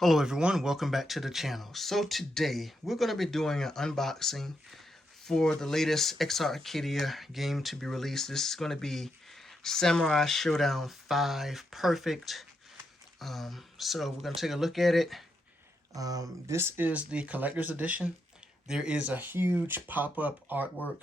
Hello everyone, welcome back to the channel. So today we're going to be doing an unboxing for the latest Exa-Arcadia game to be released. This is going to be Samurai Shodown 5 Perfect. So we're going to take a look at it. This is the collector's edition. There is a huge pop-up artwork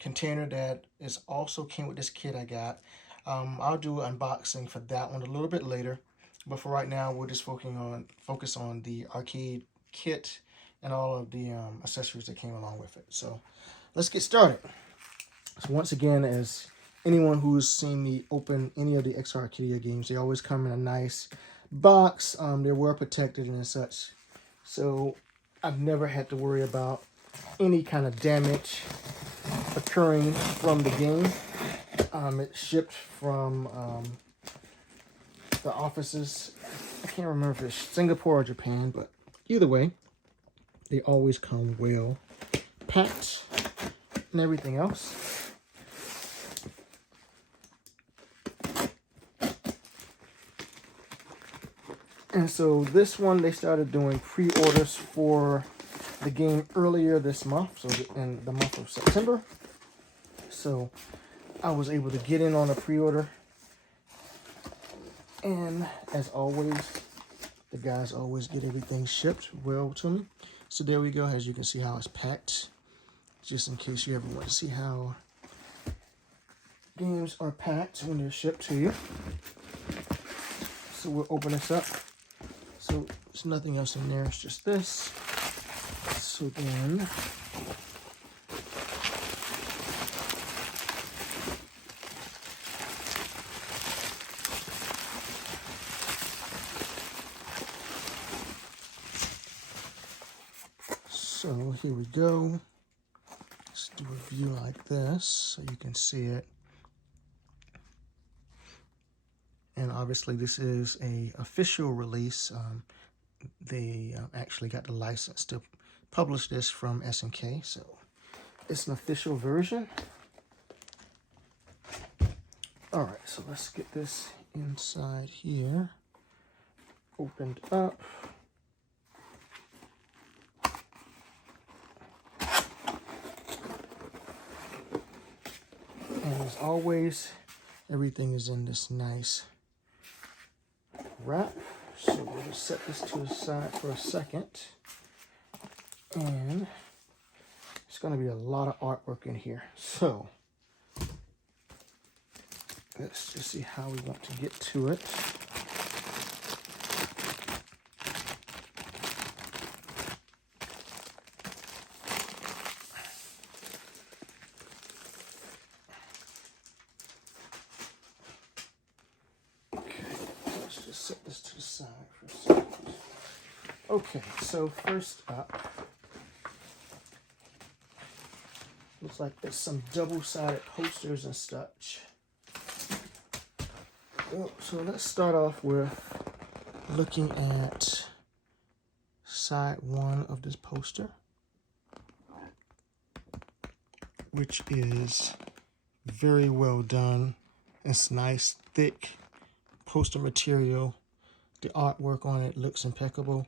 container that is also came with this kit I got. I'll do an unboxing for that one a little bit later. But for right now, we're just focus on the arcade kit and all of the accessories that came along with it. So let's get started. So once again, as anyone who's seen me open any of the Exa-Arcadia games, they always come in a nice box. They're well protected and such. So I've never had to worry about any kind of damage occurring from the game. It's shipped from the offices. I can't remember if it's Singapore or Japan, but either way, they always come well packed and everything else. And so this one, they started doing pre-orders for the game earlier this month, so in the month of September. So I was able to get in on a pre-order. And as always, the guys always get everything shipped well to me. So there we go. As you can see how it's packed. Just in case you ever want to see how games are packed when they're shipped to you. So we'll open this up. So there's nothing else in there. It's just this. So then So here we go. Let's do a view like this so you can see it. And obviously this is a official release. They actually got the license to publish this from SNK, so it's an official version. All right, so let's get this inside here opened up. And as always, everything is in this nice wrap. So we'll just set this to the side for a second. And it's going to be a lot of artwork in here. So let's just see how we want to get to it. Set this to the side for a second. Okay, so first up, looks like there's some double-sided posters and such. So let's start off with looking at side one of this poster, which is very well done. It's nice, thick poster material. The artwork on it looks impeccable.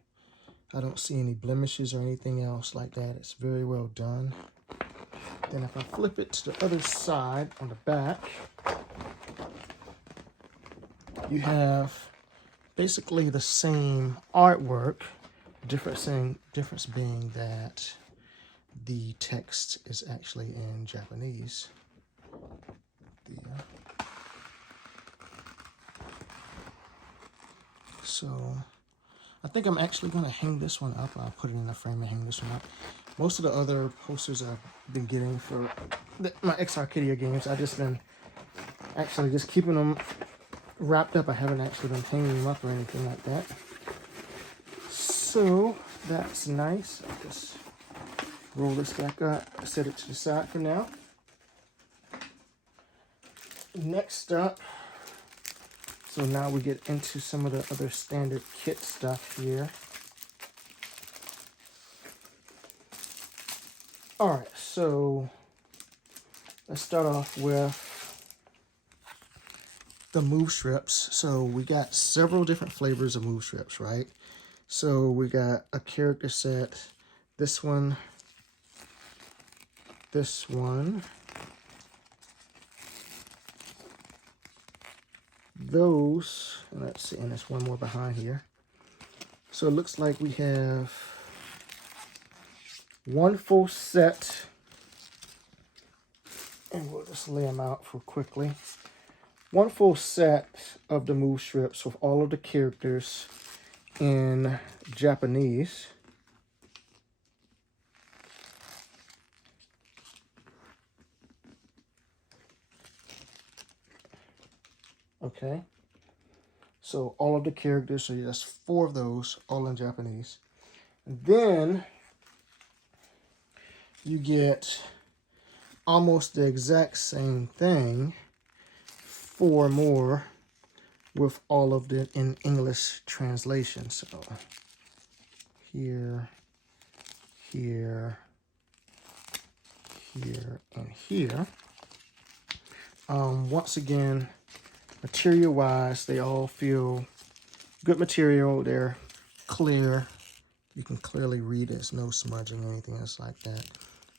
I don't see any blemishes or anything else like that. It's very well done. Then if I flip it to the other side on the back, you have basically the same artwork. Difference being that the text is actually in Japanese. So I think I'm actually going to hang this one up. I'll put it in a frame and hang this one up. Most of the other posters I've been getting for my Exa-Arcadia games, I've just been actually just keeping them wrapped up. I haven't actually been hanging them up or anything like that. So that's nice. I'll just roll this back up, set it to the side for now. Next up, so now we get into some of the other standard kit stuff here. All right, so let's start off with the move strips. So we got several different flavors of move strips, right? So we got a character set, this one, this one, those, and let's see, and there's one more behind here. So it looks like we have one full set, and we'll just lay them out for quickly. One full set of the move strips with all of the characters in Japanese. Okay, so all of the characters, so that's 4 of those, all in Japanese. And then you get almost the exact same thing, 4 more with all of the in English translation. So here, here, here, and here. Once again, material wise, they all feel good material. They're clear. You can clearly read it. There's no smudging or anything else like that.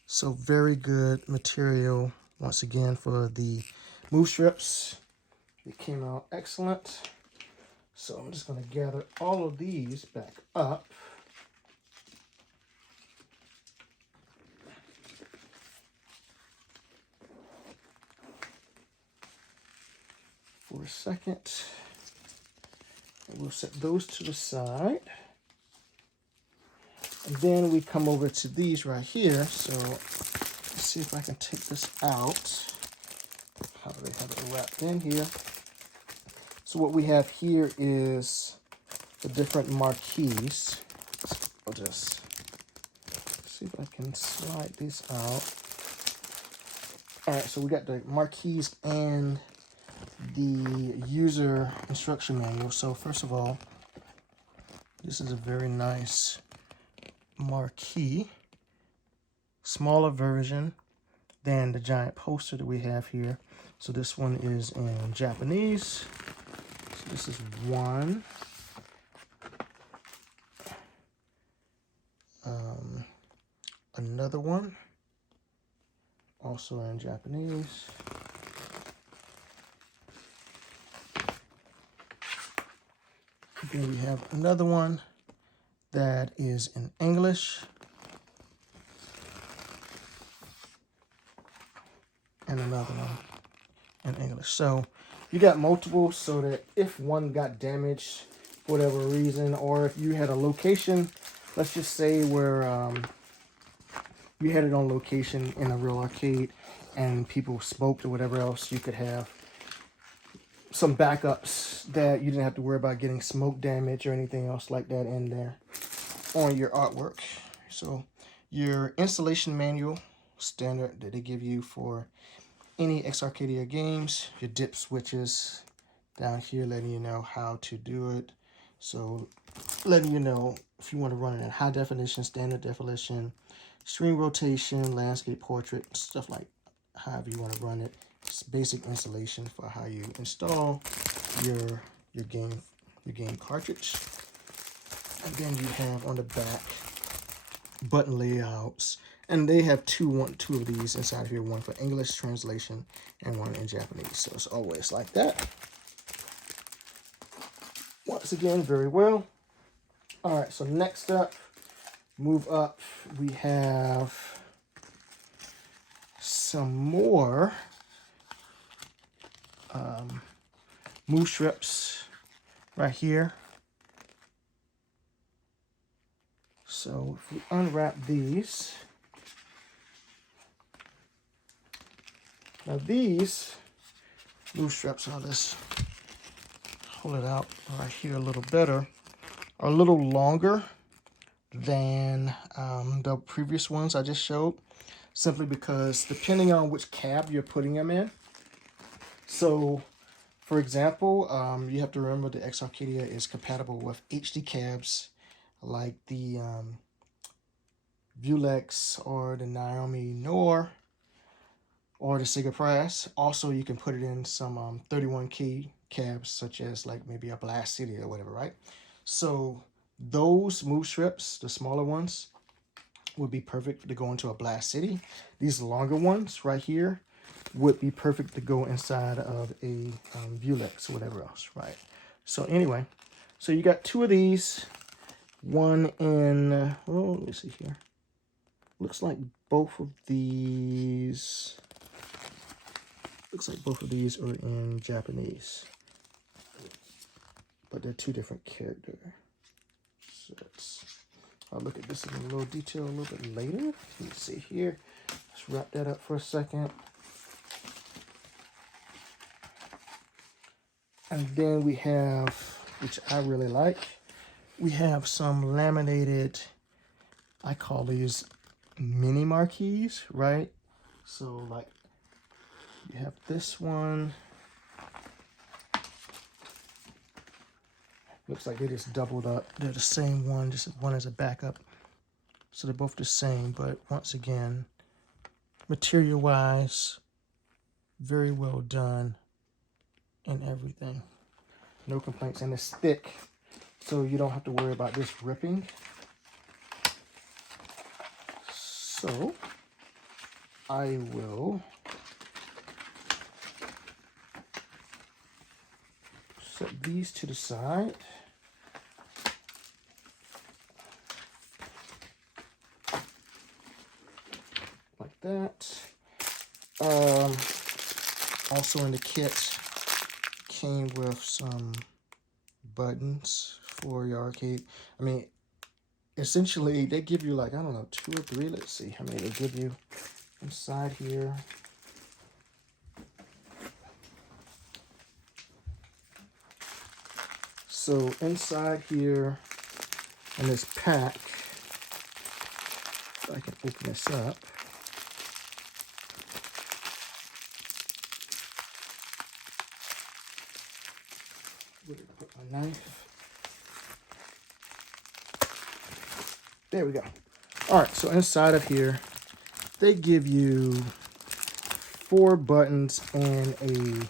So very good material once again for the move strips. It came out excellent. So I'm just going to gather all of these back up. For a second. And we'll set those to the side. And then we come over to these right here. So let's see if I can take this out. How do they have it wrapped in here? So what we have here is the different Marquis. I'll just see if I can slide these out. All right, so we got the Marquis and the user instruction manual. So first of all, this is a very nice Marquis, smaller version than the giant poster that we have here. So this one is in Japanese. So this is one. Another one, also in Japanese. Then we have another one that is in English. And another one in English. So you got multiple so that if one got damaged for whatever reason, or if you had a location, let's just say where you had it on location in a real arcade and people smoked or whatever else, you could have some backups that you didn't have to worry about getting smoke damage or anything else like that in there on your artwork. So your installation manual, standard that they give you for any Exa-Arcadia games, your dip switches down here letting you know how to do it. So letting you know if you want to run it in high definition, standard definition, screen rotation, landscape, portrait, stuff like however you want to run it. Just basic installation for how you install your game cartridge. And then you have on the back button layouts, and they have two of these inside here, one for English translation and one in Japanese. So it's always like that. Once again, very well. All right, so next up, move up, we have some more move strips right here. So if we unwrap these, now these move strips, I'll just hold it out right here a little better, are a little longer than the previous ones I just showed, simply because depending on which cab you're putting them in. So for example, you have to remember the Exa-Arcadia is compatible with HD cabs like the Vulex or the Naomi Noir or the Sega Press. Also, you can put it in some 31 key cabs, such as like maybe a Blast City or whatever, right? So those move strips, the smaller ones, would be perfect to go into a Blast City. These longer ones right here would be perfect to go inside of a Vulex or whatever else, right? So anyway, so you got two of these, one in, oh, let me see here. Looks like both of these are in Japanese, but they're two different characters. So I'll look at this in a little detail a little bit later. Let me see here. Let's wrap that up for a second. And then we have, which I really like, we have some laminated, I call these mini Marquis, right? So like you have this one. Looks like they just doubled up. They're the same one, just one as a backup. So they're both the same, but once again, material-wise, very well done and everything. No complaints, and it's thick, so you don't have to worry about this ripping. So I will set these to the side. Like that. Also in the kit came with some buttons for your arcade. I mean, essentially they give you like, I don't know, 2 or 3. Let's see how many they give you inside here. So inside here in this pack, if I can open this up. Where did I put my knife? There we go. All right, so inside of here, they give you 4 buttons and a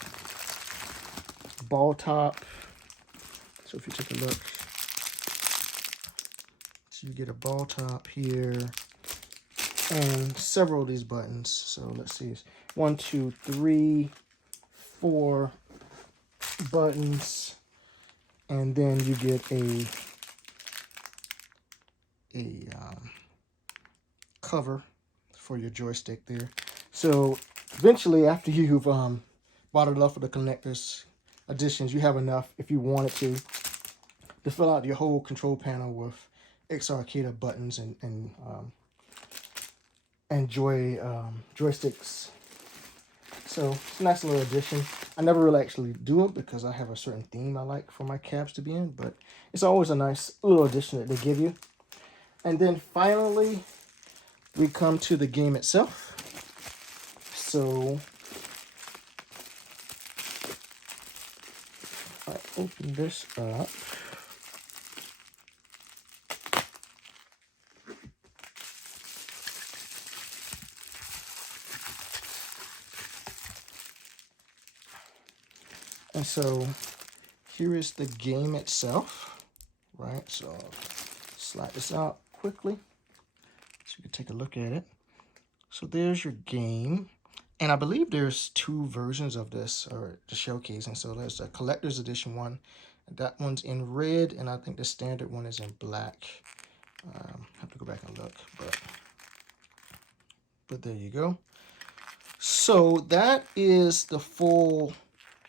ball top. So if you take a look, so you get a ball top here and several of these buttons. So let's see, 1, 2, 3, 4 buttons, and then you get a cover for your joystick there. So eventually, after you've bought enough of the collector's editions, you have enough, if you wanted to fill out your whole control panel with Exa-Arcadia buttons and joysticks. So it's a nice little addition. I never really actually do it because I have a certain theme I like for my cabs to be in, but it's always a nice little addition that they give you. And then finally, we come to the game itself. So I open this up. And so here is the game itself, right? So I'll slide this out quickly so you can take a look at it. So there's your game. And I believe there's 2 versions of this, or the showcasing. So there's a collector's edition one. That one's in red, and I think the standard one is in black. I have to go back and look, but there you go. So that is the full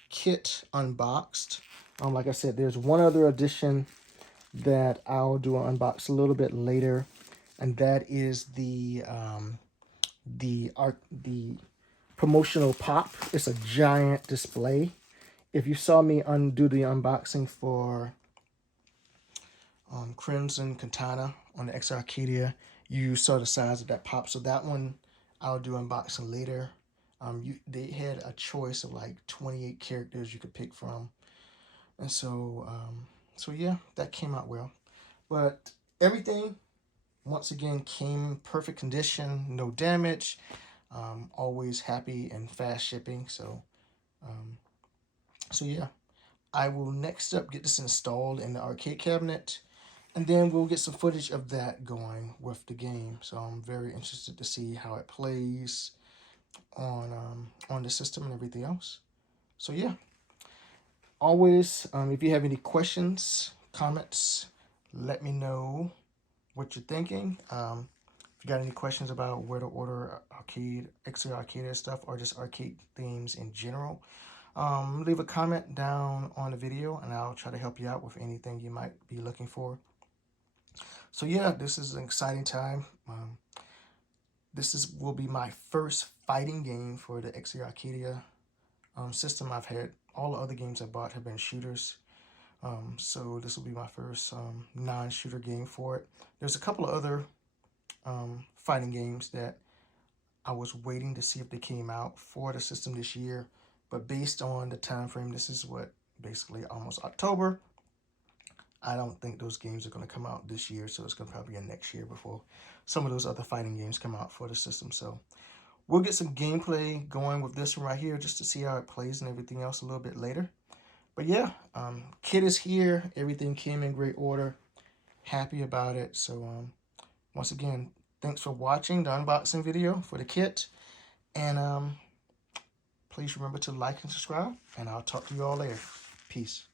kit unboxed. Like I said, there's one other edition that I'll do an unbox a little bit later, and that is the promotional pop. It's a giant display. If you saw me do the unboxing for Crimson Katana on the Exa-Arcadia, you saw the size of that pop. So that one I'll do unboxing later. They had a choice of like 28 characters you could pick from, and so yeah, that came out well. But everything, once again, came in perfect condition, no damage. Always happy and fast shipping. So yeah, I will next up get this installed in the arcade cabinet, and then we'll get some footage of that going with the game. So I'm very interested to see how it plays on the system and everything else. So yeah, always, if you have any questions, comments, let me know what you're thinking. If you got any questions about where to order arcade, Exa-Arcadia stuff, or just arcade themes in general, leave a comment down on the video, and I'll try to help you out with anything you might be looking for. So yeah, this is an exciting time. This will be my first fighting game for the Exa-Arcadia system. I've had all the other games I bought have been shooters. So this will be my first non-shooter game for it. There's a couple of other fighting games that I was waiting to see if they came out for the system this year, but based on the time frame, this is what, basically almost October. I don't think those games are going to come out this year, so it's going to probably be next year before some of those other fighting games come out for the system. So we'll get some gameplay going with this one right here just to see how it plays and everything else a little bit later. But yeah, kit is here. Everything came in great order. Happy about it. So once again, thanks for watching the unboxing video for the kit. And please remember to like and subscribe. And I'll talk to you all later. Peace.